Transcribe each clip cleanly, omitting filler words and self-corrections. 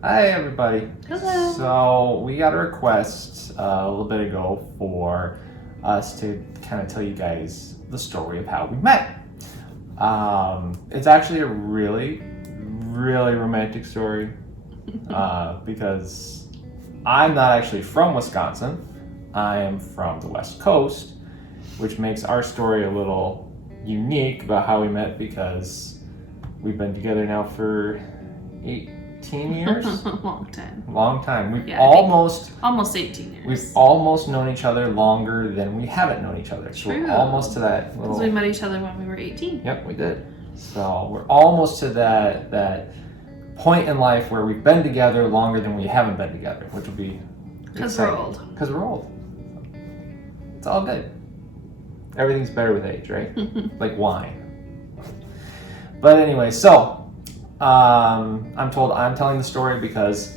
Hi, everybody. Hello. So, we got a request a little bit ago for us to kind of tell you guys the story of how we met. It's actually a really, really romantic story because I'm not actually from Wisconsin. I am from the West Coast, which makes our story a little unique about how we met because we've been together now for 18 years. Long time. Long time. We've Yeah, almost 18 years. we've almost known each other longer than we haven't known each other. So True. we're almost to that Because little. we met each other when we were 18. Yep, we did. So we're almost to that point in life where we've been together longer than we haven't been together, which will be Because we're old. Because we're old. It's all good. Everything's better with age, right? Like wine. But anyway, so I'm told I'm telling the story because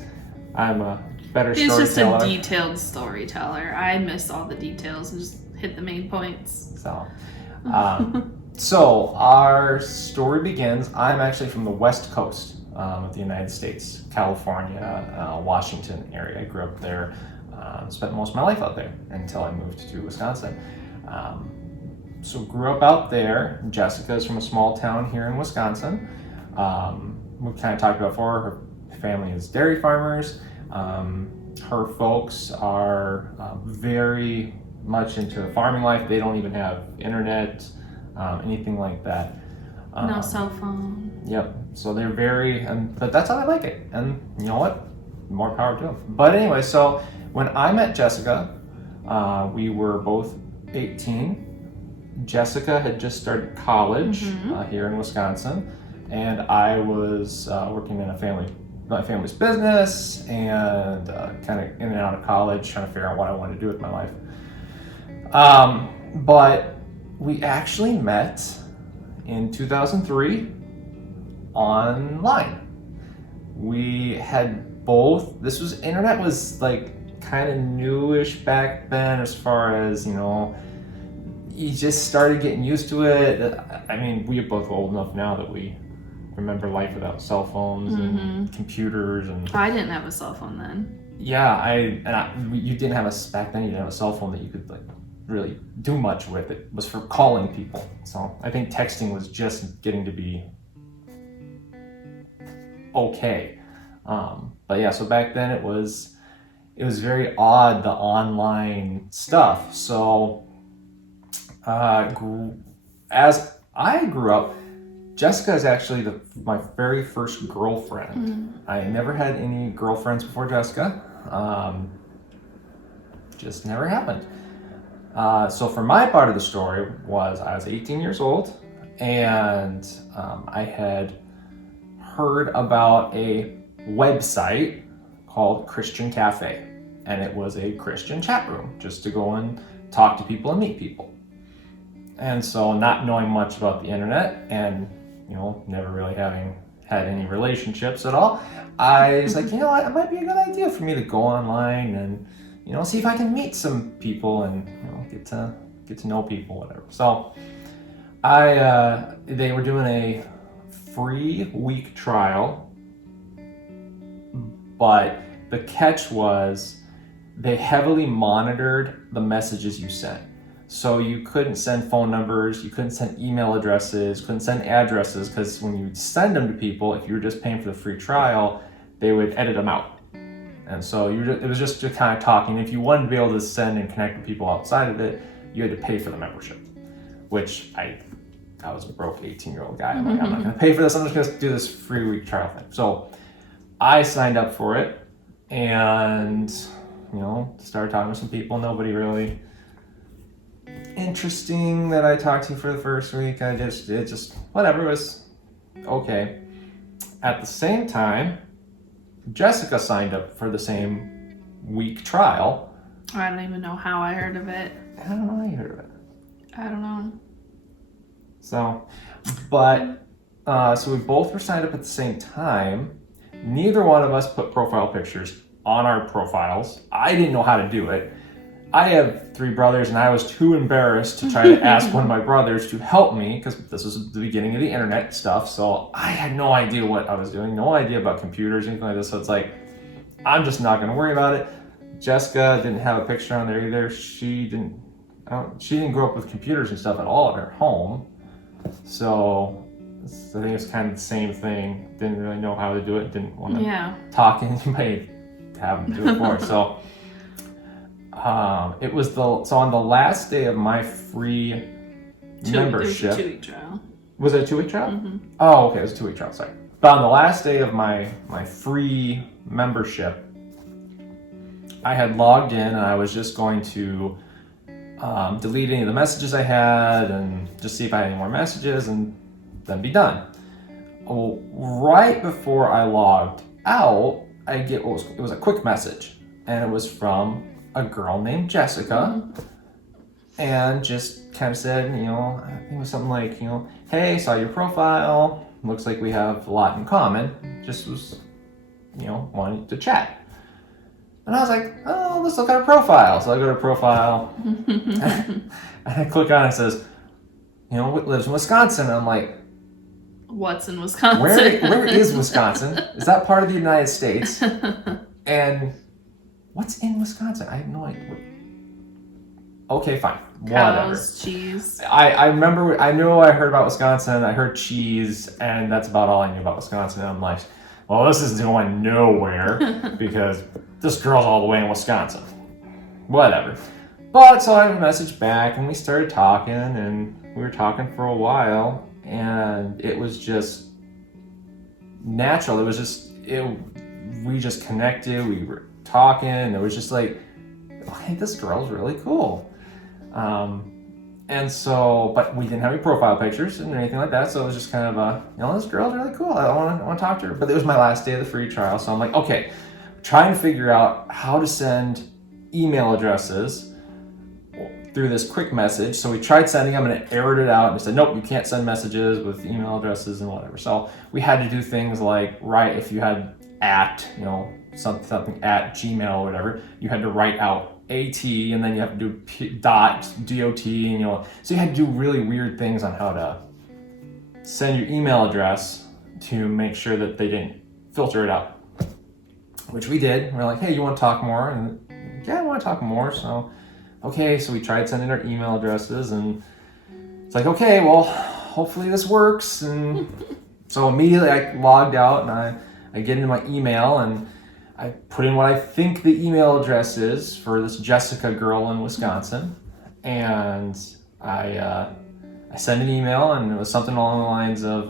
I'm a better He's just storyteller. a detailed storyteller. I miss all the details and just hit the main points. So our story begins. I'm actually from the West Coast of the United States, California, Washington area. I grew up there, spent most of my life out there until I moved to Wisconsin. So grew up out there. Jessica's from a small town here in Wisconsin. We kind of talked about before, her family is dairy farmers. Her folks are very much into farming life. They don't even have internet, anything like that. No cell phone. Yep. So they're but that's how I like it. And you know what? More power to them. But anyway, so when I met Jessica, we were both 18. Jessica had just started college here in Wisconsin, and I was working in my family's business and kind of in and out of college, trying to figure out what I wanted to do with my life. But we actually met in 2003 online. We had both. Internet was like kind of newish back then, as far as you just started getting used to it. I mean, we are both old enough now that we remember life without cell phones and computers. And I didn't have a cell phone then. yeah, you didn't have back then. You didn't have a cell phone that you could like really do much with. It was for calling people. So I think texting was just getting to be okay. But yeah, so back then it was very odd, the online stuff. So as I grew up, Jessica is actually my very first girlfriend. I never had any girlfriends before Jessica. Just never happened. So for my part of the story I was 18 years old, and I had heard about a website called Christian Cafe, and it was a Christian chat room just to go and talk to people and meet people. And so, not knowing much about the internet and never really having had any relationships at all, I was like, it might be a good idea for me to go online and see if I can meet some people and get to know people, whatever. So they were doing a free week trial, but the catch was they heavily monitored the messages you sent. So you couldn't send phone numbers, you couldn't send email addresses, couldn't send addresses, because when you send them to people, if you were just paying for the free trial, they would edit them out. And so it was just kind of talking. If you wanted to be able to send and connect with people outside of it, you had to pay for the membership, which I was a broke 18-year-old guy. I'm like, I'm not going to pay for this. I'm just going to do this free week trial thing. So I signed up for it and, started talking to some people. Nobody really interesting that I talked to for the first week. It just whatever, it was okay. At the same time, Jessica signed up for the same week trial. I don't even know how I heard of it. I don't know how you heard of it. I don't know. So we both were signed up at the same time. Neither one of us put profile pictures on our profiles. I didn't know how to do it. I have 3 brothers, and I was too embarrassed to try to ask one of my brothers to help me because this was the beginning of the internet stuff. So I had no idea what I was doing, no idea about computers, anything like this. So it's like, I'm just not going to worry about it. Jessica didn't have a picture on there either. She didn't grow up with computers and stuff at all at her home. So I think it's kind of the same thing. Didn't really know how to do it. Didn't want to talk to anybody, have them do it for it. So it was on the last day of my free membership. It was a 2-week trial. Was it a 2-week trial? Mm-hmm. Oh, okay, it was a 2-week trial. Sorry. But on the last day of my free membership, I had logged in and I was just going to delete any of the messages I had and just see if I had any more messages and then be done. Well, right before I logged out, it was a quick message, and it was from a girl named Jessica, and just kind of said, I think it was something like, hey, saw your profile, looks like we have a lot in common, just was, wanting to chat. And I was like, oh, let's look at her profile. So I go to her profile, and I click on it, and it says, lives in Wisconsin. And I'm like, what's in Wisconsin? Where is Wisconsin? Is that part of the United States? And what's in Wisconsin? I have no idea. Okay, fine. Cows, cheese. I remember, I knew I heard about Wisconsin. I heard cheese, and that's about all I knew about Wisconsin. And I'm like, well, this is going nowhere because this girl's all the way in Wisconsin. Whatever. But so I messaged back, and we started talking, and we were talking for a while, and it was just natural. It was just, we just connected. We were talking. It was just like, hey, this girl's really cool. And so, but we didn't have any profile pictures and anything like that. So it was just kind of this girl's really cool. I want to talk to her. But it was my last day of the free trial. So I'm like, okay, trying to figure out how to send email addresses through this quick message. So we tried sending them, and it errored it out. And it said, nope, you can't send messages with email addresses and whatever. So we had to do things like, if you had something at Gmail or whatever, you had to write out AT, and then you have to do dot, and so you had to do really weird things on how to send your email address to make sure that they didn't filter it out, which we did. We're like, hey, you want to talk more? And yeah, I want to talk more. So, okay, so we tried sending our email addresses, and it's like, okay, well, hopefully this works. And so immediately I logged out, and I get into my email, and I put in what I think the email address is for this Jessica girl in Wisconsin, and I sent an email, and it was something along the lines of,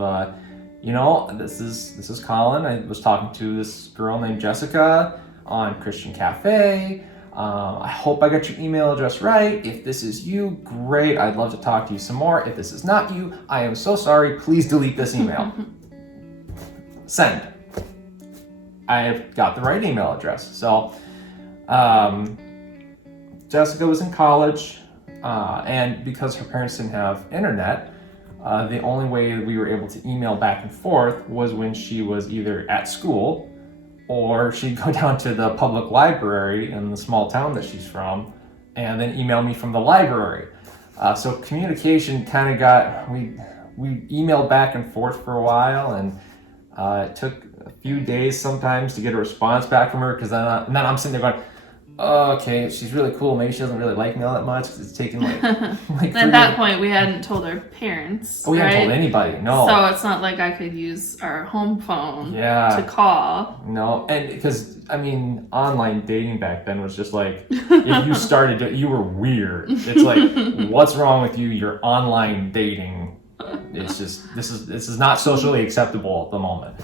this is Colin. I was talking to this girl named Jessica on Christian Cafe. I hope I got your email address right. If this is you, great. I'd love to talk to you some more. If this is not you, I am so sorry. Please delete this email. Send. I got the right email address. So Jessica was in college, and because her parents didn't have internet, the only way we were able to email back and forth was when she was either at school, or she'd go down to the public library in the small town that she's from, and then email me from the library. So communication kind of we emailed back and forth for a while, and it took a few days sometimes to get a response back from her, because then I'm sitting there going, okay, she's really cool. Maybe she doesn't really like me all that much, because it's taken like at that point, we hadn't told our parents. We hadn't told anybody, no. So it's not like I could use our home phone to call. No, and because, online dating back then was just like, if you started, you were weird. It's like, what's wrong with you? You're online dating. It's just, this is not socially acceptable at the moment.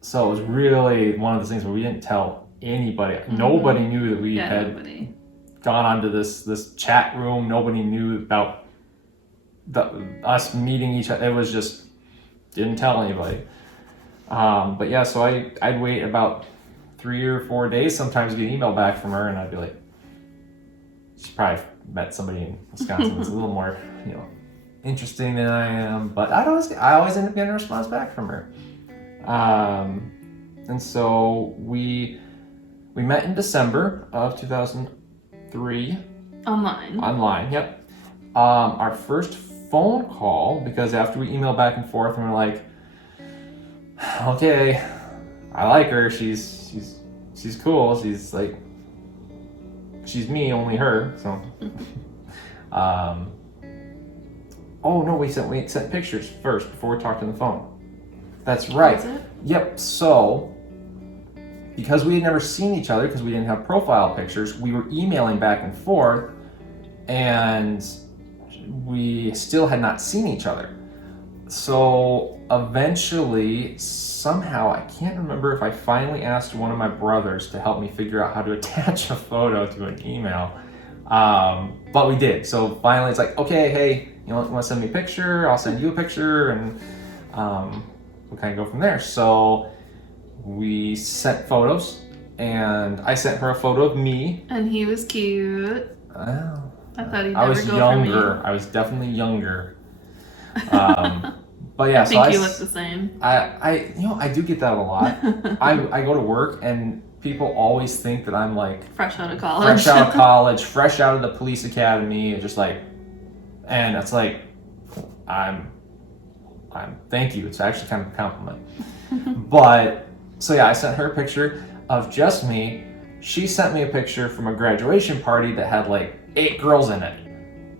So it was really one of those things where we didn't tell anybody. Nobody knew that we had gone onto this chat room. Nobody knew about us meeting each other. It was just, didn't tell anybody. But yeah, so I'd wait about 3 or 4 days sometimes to get an email back from her, and I'd be like, she probably met somebody in Wisconsin that's a little more, interesting than I am, but I always end up getting a response back from her. And so we met in December of 2013, 2003. Online. Yep. Our first phone call, because after we emailed back and forth and we're like, okay, I like her. She's cool. She's like, she's me, only her. So, oh no, we sent pictures first before we talked on the phone. That's right. Was it? Yep. So, because we had never seen each other, because we didn't have profile pictures, we were emailing back and forth, and we still had not seen each other. So eventually, somehow, I can't remember if I finally asked one of my brothers to help me figure out how to attach a photo to an email, but we did. So finally, it's like, okay, hey, you want to send me a picture? I'll send you a picture, and we'll kind of go from there. So we sent photos, and I sent her a photo of me. And he was cute. Oh, I thought he'd I never was go younger. for me. I was definitely younger. But yeah, I think you look the same. I do get that a lot. I go to work and people always think that I'm like Fresh out of college. fresh out of the police academy, just like, and it's like, I'm thank you. It's actually kind of a compliment. But so yeah, I sent her a picture of just me. She sent me a picture from a graduation party that had like 8 girls in it,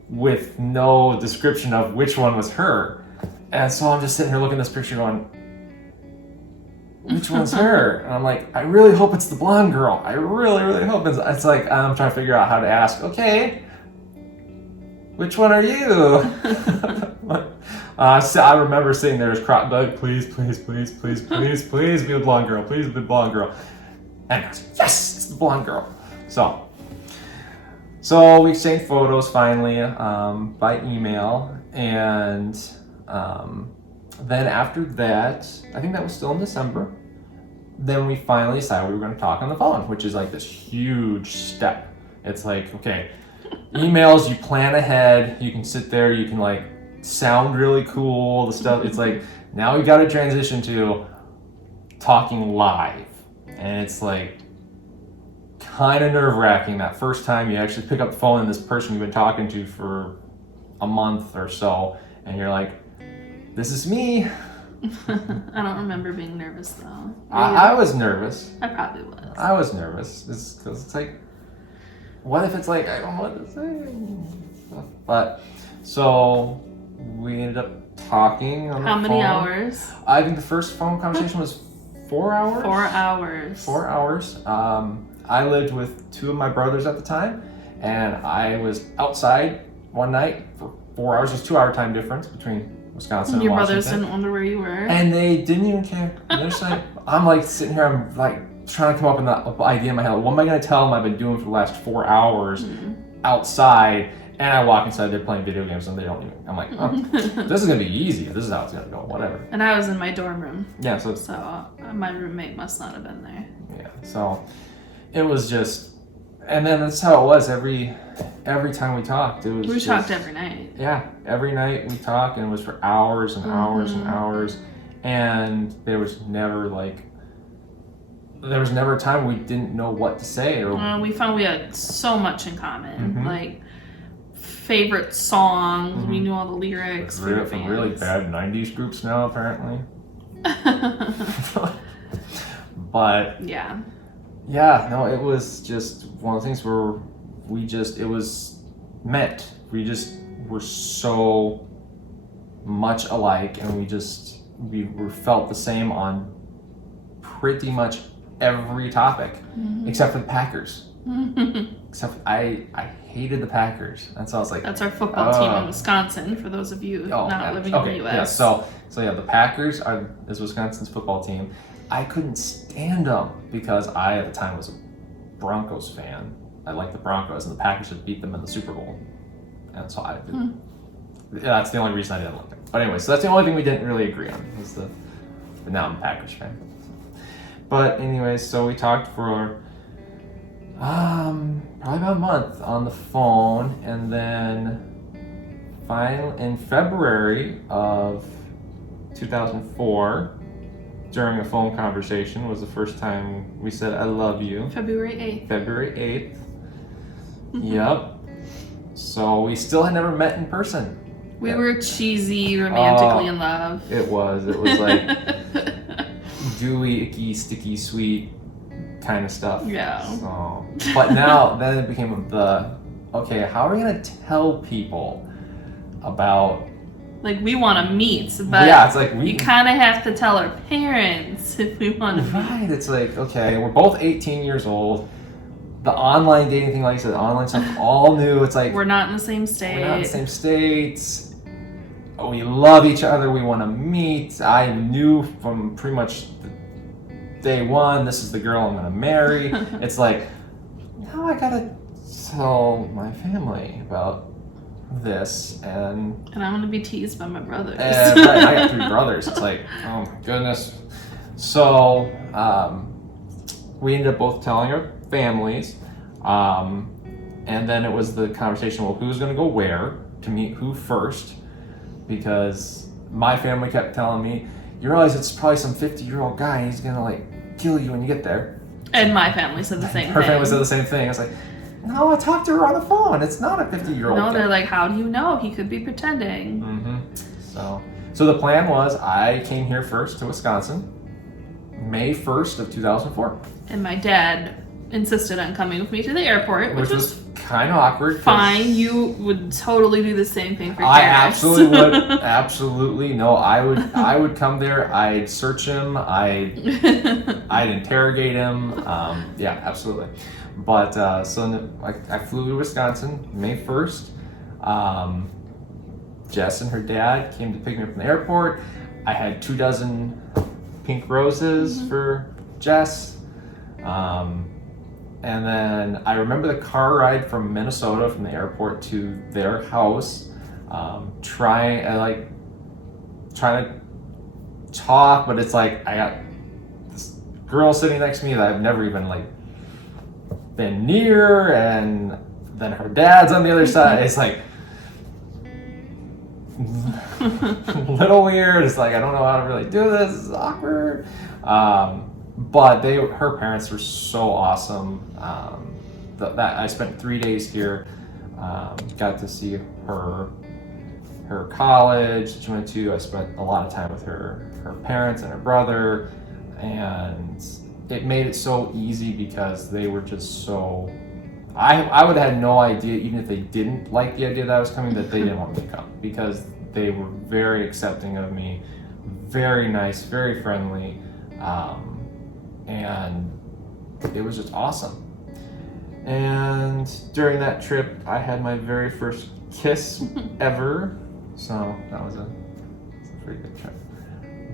with no description of which one was her. And so I'm just sitting here looking at this picture going, which one's her? And I'm like, I really hope it's the blonde girl. I really, really hope it's like, I'm trying to figure out how to ask, okay, which one are you? So I remember sitting there, like, please be the blonde girl. Please be the blonde girl. And I was like, yes, it's the blonde girl. So we exchanged photos finally by email, and then after that, I think that was still in December, then we finally decided we were going to talk on the phone, which is like this huge step. It's like, okay, emails, you plan ahead, you can sit there, you can like sound really cool, the stuff. It's like, now we got to transition to talking live, and it's like kind of nerve-wracking that first time you actually pick up the phone and this person you've been talking to for a month or so, and you're like, this is me. I don't remember being nervous though. I was nervous. I probably was. I was nervous because it's like, what if it's like, I don't know what to say? But so we ended up talking on the phone. How many hours? I think the first phone conversation was 4 hours. 4 hours. 4 hours. I lived with 2 of my brothers at the time, and I was outside one night for 4 hours. There's a 2-hour time difference between Wisconsin and Your Washington. brothers didn't wonder where you were. And they didn't even care. They're just like, I'm like sitting here, I'm like trying to come up with the idea in my head. What am I going to tell them I've been doing for the last 4 hours outside? And I walk inside, they're playing video games, and they don't even. I'm like, oh, this is going to be easy. This is how it's going to go, whatever. And I was in my dorm room. Yeah, so my roommate must not have been there. Yeah, so it was just, and then that's how it was every time we talked. It was We just, talked every night. Yeah, every night we talked, and it was for hours and hours and hours, and there was never a time we didn't know what to say. Or We found we had so much in common, like favorite songs. We knew all the lyrics. From really bad '90s groups now, apparently. But yeah, no, it was just one of the things where it was meant. We just were so much alike, and we felt the same on pretty much every topic, except for the Packers. Except I hated the Packers, and so I was like, that's our football team in Wisconsin. For those of you not living in the U.S. Yeah, so yeah, the Packers is Wisconsin's football team. I couldn't stand them because I at the time was a Broncos fan. I liked the Broncos, and the Packers had beat them in the Super Bowl, and so that's the only reason I didn't like them. But anyway, so that's the only thing we didn't really agree on, was but now I'm a Packers fan. But anyway, so we talked for probably about a month on the phone, and then finally in February of 2004, during a phone conversation, was the first time we said I love you. February 8th. February 8th. Yep. So we still had never met in person. We were cheesy, romantically in love. It was like dewy, icky, sticky, sweet kind of stuff. Yeah. So, but now, then it became okay, how are we going to tell people about... Like, we want to meet, but yeah, it's like you kind of have to tell our parents if we want to meet. Right, it's like, okay, we're both 18 years old. The online dating thing, like I said, the online stuff, all new. It's like... We're not in the same state. We're not in the same states. We love each other. We want to meet. I knew from pretty much day one, this is the girl I'm going to marry. It's like, now I got to tell my family about this. And I'm going to be teased by my brothers. And right, I got 3 brothers. It's like, oh my goodness. So we ended up both telling our families. And then it was the conversation, well, who's going to go where to meet who first? Because my family kept telling me, you realize it's probably some 50-year-old guy, and he's going to like kill you when you get there. And my family said the same thing. Her family said the same thing. I was like, no, I talked to her on the phone. It's not a 50-year-old No, guy. they're like, how do you know? He could be pretending. So the plan was, I came here first to Wisconsin, May 1st of 2004. And my dad insisted on coming with me to the airport, which was kind of awkward. Fine, you would totally do the same thing for Karis. I absolutely would. Absolutely. No, I would come there. I'd search him. I'd interrogate him. Yeah, absolutely. But so I flew to Wisconsin May 1st. Jess and her dad came to pick me up from the airport. I had 2 dozen pink roses for Jess. And then I remember the car ride from Minnesota, from the airport to their house, trying to talk, but it's like I got this girl sitting next to me that I've never even like been near, and then her dad's on the other side. It's like a little weird. It's like I don't know how to really do this. It's awkward. But her parents were so awesome. That I spent 3 days here. Got to see her college she went to. I spent a lot of time with her parents and her brother, and it made it so easy because they were just so... I would have had no idea, even if they didn't like the idea that I was coming, that they didn't want me to come, because they were very accepting of me, very nice, very friendly, and it was just awesome. And during that trip, I had my very first kiss ever, so that was a pretty good trip.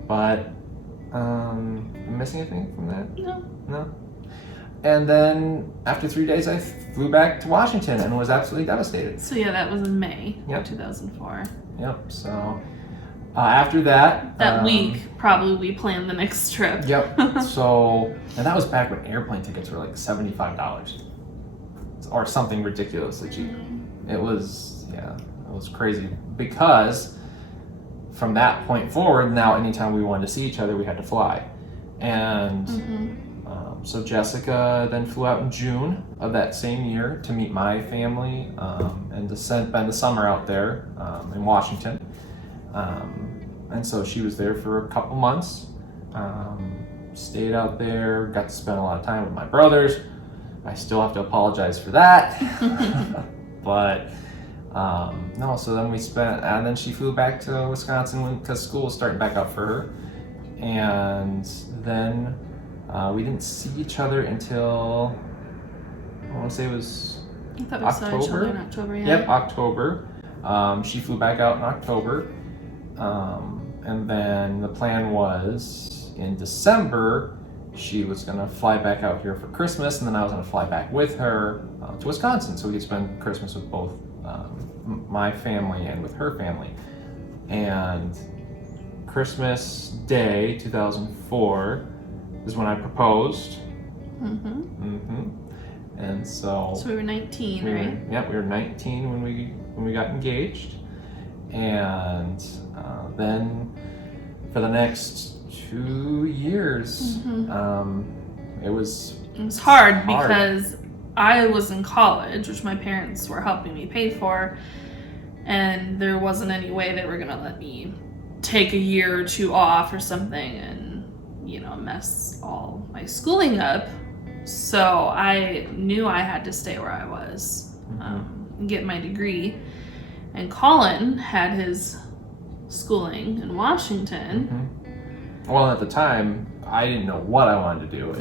But am I missing anything from that? No. And then after 3 days, I flew back to Washington and was absolutely devastated. So yeah, that was in May of 2004. Yep. So after that, that week, probably we planned the next trip. Yep. So, and that was back when airplane tickets were like $75 or something ridiculously cheap. It was crazy, because from that point forward, now anytime we wanted to see each other, we had to fly. And so Jessica then flew out in June of that same year to meet my family and to spend the summer out there in Washington. And so she was there for a couple months, stayed out there, got to spend a lot of time with my brothers. I still have to apologize for that. But no, so then and then she flew back to Wisconsin because school was starting back up for her. And then we didn't see each other until, I want to say it was October. In October, yeah. Yep, October. She flew back out in October. And then the plan was in December, she was going to fly back out here for Christmas, and then I was going to fly back with her to Wisconsin so we could spend Christmas with both my family and with her family. And Christmas Day 2004 is when I proposed. And so we were 19, right? Yep, we were 19 when we got engaged. And then for the next 2 years, it was hard because I was in college, which my parents were helping me pay for, and there wasn't any way they were going to let me take a year or two off or something and, mess all my schooling up. So I knew I had to stay where I was and get my degree. And Colin had his schooling in Washington. Well, at the time, I didn't know what I wanted to do.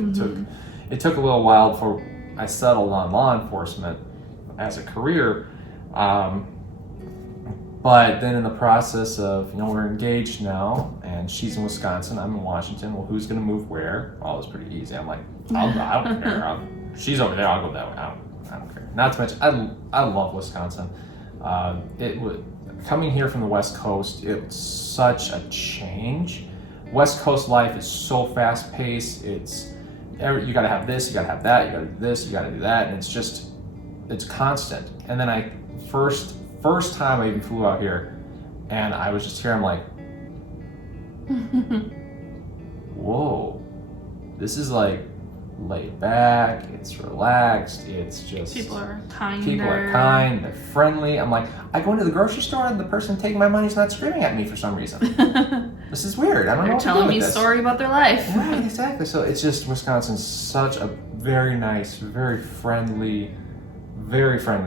It took a little while before I settled on law enforcement as a career. But then in the process of, we're engaged now, and she's in Wisconsin, I'm in Washington. Well, who's going to move where? Well, it was pretty easy. I'm like, I don't care. She's over there. I'll go that way. I don't care. Not to mention, I love Wisconsin. Coming here from the West Coast, it's such a change. West Coast life is so fast paced. You got to have this, you got to have that, you got to do this, you got to do that, and it's constant. And then first time I even flew out here, and I was just here, I'm like, whoa, this is like laid back, it's relaxed, it's just People are kind, they're friendly. I'm like, I go into the grocery store and the person taking my money is not screaming at me for some reason. This is weird. I don't know what to do with this. They're telling me a story about their life. Right, exactly. So it's just, Wisconsin's such a very nice, very friendly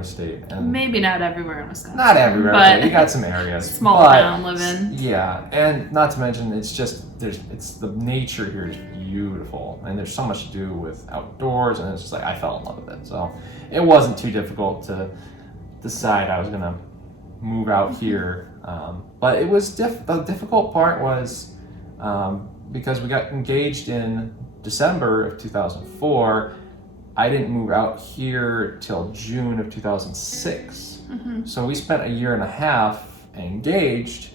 state. And maybe not everywhere in Wisconsin. not everywhere, but you got some areas. Small town living. Yeah, and not to mention, it's the nature here is beautiful, and there's so much to do with outdoors, and it's just like, I fell in love with it. So it wasn't too difficult to decide I was gonna move out here. But it was the difficult part was because we got engaged in December of 2004. I didn't move out here till June of 2006. So we spent a year and a half engaged.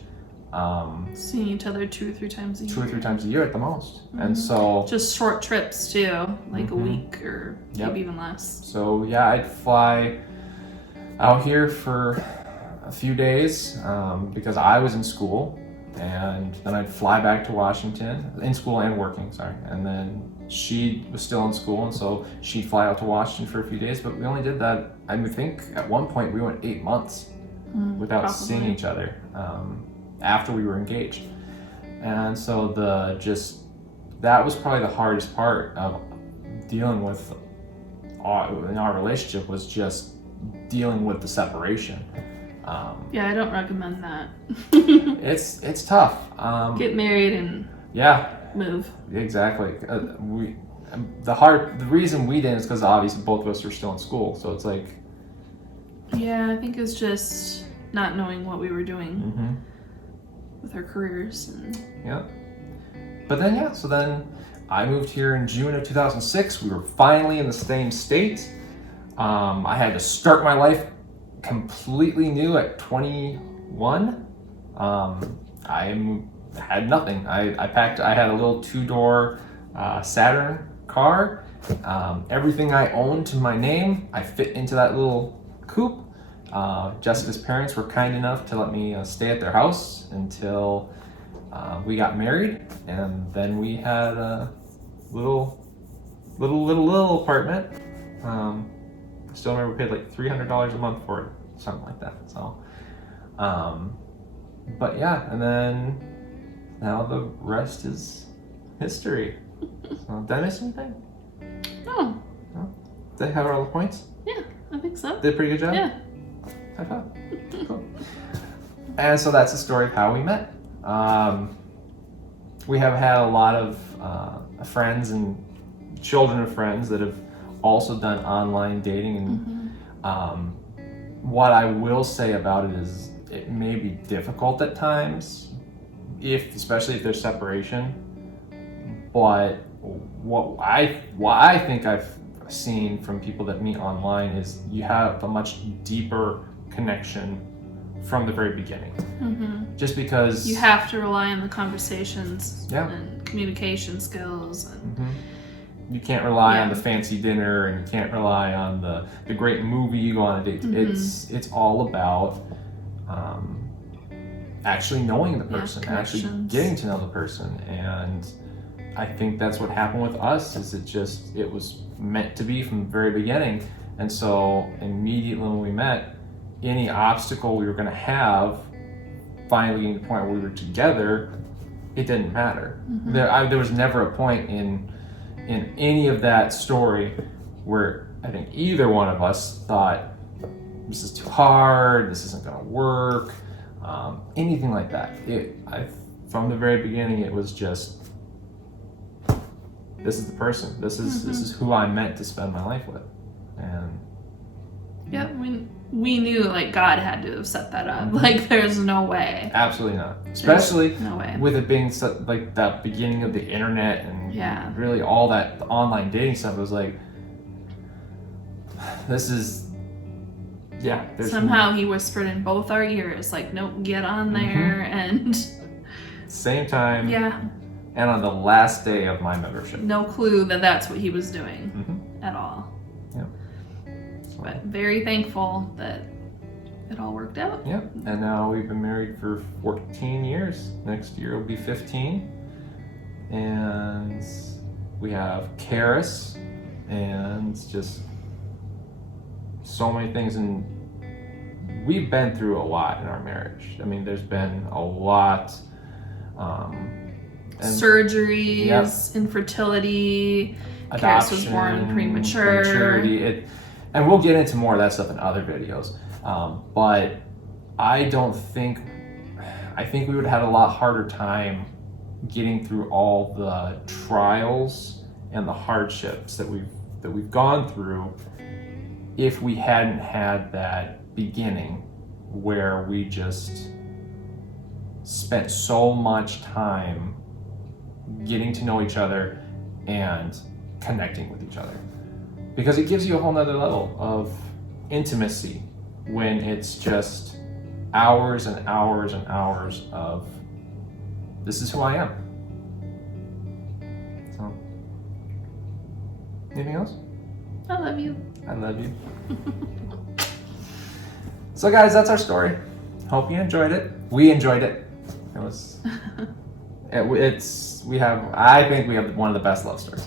Seeing each other 2 or 3 times a year. 2 or 3 times a year at the most. And so... just short trips too, like a week or maybe even less. So yeah, I'd fly out here for a few days because I was in school. And then I'd fly back to Washington, in school and working, sorry. And then she was still in school, and so she'd fly out to Washington for a few days, but we only did that, I think at one point we went 8 months without seeing each other after we were engaged. And so that was probably the hardest part of dealing with in our relationship, was just dealing with the separation. Yeah, I don't recommend that. It's tough. Get married and move. Exactly. The reason we didn't is because obviously both of us were still in school, so it's like. Yeah, I think it was just not knowing what we were doing with our careers. Yeah. But then so then I moved here in June of 2006. We were finally in the same state. I had to start my life completely new at 21. I had nothing. I had a little 2-door Saturn car. Everything I owned to my name, I fit into that little coupe. Jessica's parents were kind enough to let me stay at their house until we got married, and then we had a little apartment. I still remember we paid like $300 a month for it, something like that. So, but yeah, and then now the rest is history. So, did I miss anything? No. Did I have all the points? Yeah, I think so. Did a pretty good job? Yeah. High five. Cool. And so that's the story of how we met. We have had a lot of friends and children of friends that have also done online dating, and what I will say about it is it may be difficult at times, especially if there's separation. But what I think I've seen from people that meet online is you have a much deeper connection from the very beginning. Just because you have to rely on the conversations Yeah. and communication skills. And you can't rely on the fancy dinner, and you can't rely on the great movie you go on a date. It's all about actually knowing the person, actually getting to know the person. And I think that's what happened with us. Is it was meant to be from the very beginning, and so immediately when we met, any obstacle we were going to have, finally getting to the point where we were together, it didn't matter. Mm-hmm. There was never a point in any of that story where I think either one of us thought this is too hard, this isn't going to work, anything like that. From the very beginning, it was just, this is the person. This is who I'm meant to spend my life with, and yeah, we knew like God had to have set that up. Like there's no way. Absolutely not. Especially no way. with it being like that beginning of the internet and really all that online dating stuff. It was like, this is, somehow he whispered in both our ears, like, nope, get on there, and same time. Yeah. And on the last day of my membership. No clue that that's what he was doing at all. Yeah. But very thankful that it all worked out. Yeah. And now we've been married for 14 years. Next year will be 15. And we have Karis and just so many things. And we've been through a lot in our marriage. I mean, there's been a lot. Surgeries, infertility, adoption, Karis was born premature. Prematurity. And we'll get into more of that stuff in other videos. But I think we would have had a lot harder time getting through all the trials and the hardships that we've gone through if we hadn't had that beginning where we just spent so much time getting to know each other and connecting with each other. Because it gives you a whole nother level of intimacy when it's just hours and hours and hours of, this is who I am. So, anything else? I love you. I love you. So guys, that's our story. Hope you enjoyed it. We enjoyed it. It was, I think we have one of the best love stories.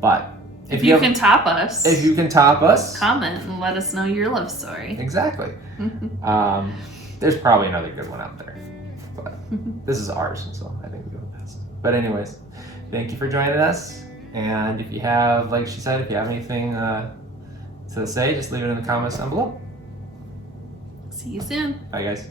But if you can top us, comment and let us know your love story. Exactly. There's probably another good one out there, but this is ours, and so I think we go with this. But anyways, thank you for joining us. And if you have, like she said, if you have anything to say, just leave it in the comments down below. See you soon. Bye, guys.